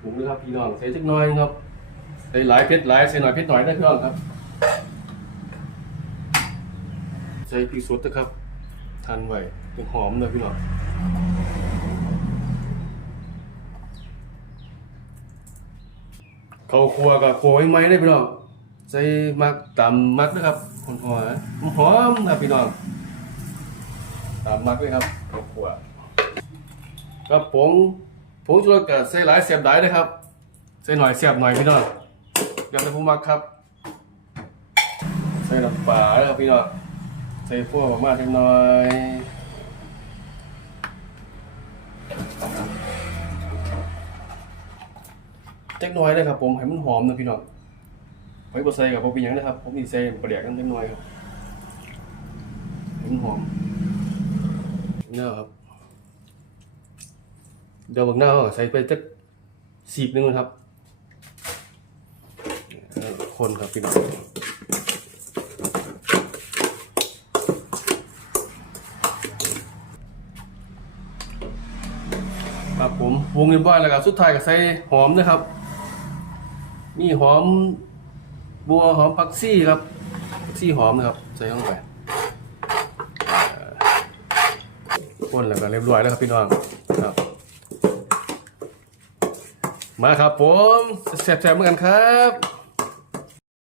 ปรุงนะครับพี่น้องใส่จักหน่อยครับใส่หลายเผ็ดหลายใส่หน่อยเผ็ดหน่อยได้พี่น้องครับ ใส่พริกสดนะครับทานไว้เป็นหอมเลยพี่น้องข้าวครัวกับโขยไม้ได้พี่น้องใส่มักตำมักนะครับหอมหอมหอมนะพี่น้องตำมักเลยครับข้าวครัวกับผง ผงชูรสกับใส่หลายเสียบหลายนะครับใส่หน่อยเสียบหน่อยพี่น้องอยากได้ผู้มักครับ ใส่น้ำปลาแล้วครับพี่น้องใส่พวกมากๆเล็กน้อยเล็กน้อยเลยครับผมให้มันหอมนะพี่น้องไว้บดใส่กับผมเป็นหยังนะครับผมมีใส่ปลาแดกกันเล็กน้อยครับให้มันหอมเนี่ยครับ เดี๋ยวบางหน้าใส่ไปจักสีบหนึงนะครับ คนครับพี่น้องครับผมวงเรียบร้อยแล้วครับสุดท้ายก็ใส่หอมนะครับมีหอมบัวหอมผักซี่ครับผักซี่หอมนะครับ ใส่ลงไปคนแล้วก็เรียบร้อยแล้วครับพี่น้องครับ มาครับผมแซ่บๆเหมือนกันครับ